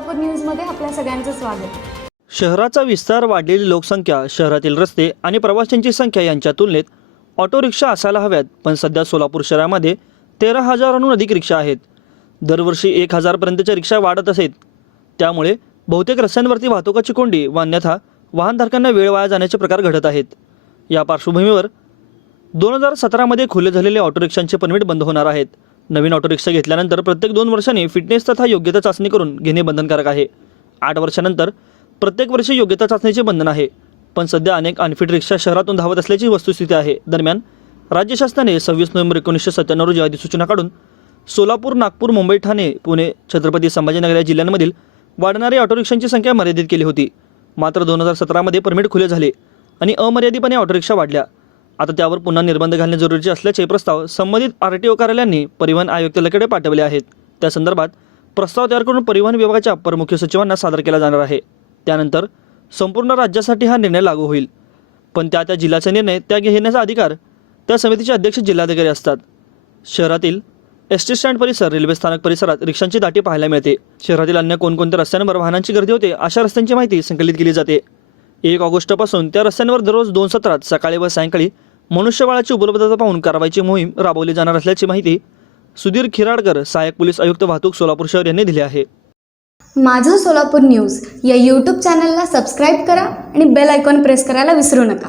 सोलापूर न्यूजमध्ये आपल्या सगळ्यांचं स्वागत। शहराचा विस्तार, वाढलेली लोकसंख्या, शहरातील रस्ते आणि प्रवाशांची संख्या यांच्या तुलनेत ऑटो रिक्षा असायला हव्यात, पण सध्या सोलापूर शहरामध्ये 13,000हून अधिक रिक्षा आहेत। दरवर्षी 1,000 पर्यंतच्या रिक्षा वाढत आहेत। त्यामुळे बहुतेक रस्त्यांवरती वाहतुकाची कोंडी व अन्यथा वाहनधारकांना वेळ वाया जाण्याचे प्रकार घडत आहेत। या पार्श्वभूमीवर 2017 मध्ये खुले झालेले ऑटो रिक्षांचे परमिट बंद होणार आहेत। नवीन ऑटो रिक्षा घेतल्यानंतर प्रत्येक 2 वर्षांनी फिटनेस तथा योग्यता चाचणी करून घेणे बंधनकारक आहे। 8 वर्षांनंतर प्रत्येक वर्षी योग्यता चाचणीचे बंधन आहे, पण सध्या अनेक अनफिट रिक्षा शहरातून धावत असल्याची वस्तुस्थिती आहे। दरम्यान राज्य शासनाने 26 नोव्हेंबर 1997 रोजी अधिसूचना काढून सोलापूर, नागपूर, मुंबई, ठाणे, पुणे, छत्रपती संभाजीनगर या जिल्ह्यांमधील वाढणारी ऑटो रिक्षांची संख्या मर्यादित केली होती। मात्र 2017 मध्ये परमिट खुले झाले आणि अमर्यादितपणे ऑटो रिक्षा वाढल्या। आता त्यावर पुन्हा निर्बंध घालणे जरुरीचे असल्याचे प्रस्ताव संबंधित RTO कार्यालयांनी परिवहन आयुक्तालयाकडे पाठवले आहेत। त्या संदर्भात प्रस्ताव तयार करून परिवहन विभागाच्या अपर मुख्य सचिवांना सादर केला जाणार आहे। त्यानंतर संपूर्ण राज्यासाठी हा निर्णय लागू होईल, पण त्या जिल्ह्याचा निर्णय त्या घेण्याचा अधिकार त्या समितीचे अध्यक्ष जिल्हाधिकारी असतात। शहरातील ST स्टँड परिसर, रेल्वे स्थानक परिसरात रिक्षांची दाटी पाहायला मिळते। शहरातील अन्य कोणकोणत्या रस्त्यांवर वाहनांची गर्दी होते अशा रस्त्यांची माहिती संकलित केली जाते। 1 ऑगस्टपासून त्या रस्त्यांवर दररोज 2 सत्रात सकाळी व सायंकाळी मनुष्यबळाची उपलब्धता पाहून कारवाईची मोहीम राबवली जाणार असल्याची माहिती सुधीर खिराडकर, सहाय्यक पोलीस आयुक्त वाहतूक, सोलापूर शहर यांनी दिली आहे। माझं सोलापूर न्यूज या YouTube चॅनलला सबस्क्राईब करा आणि बेल आयकॉन प्रेस करायला विसरू नका।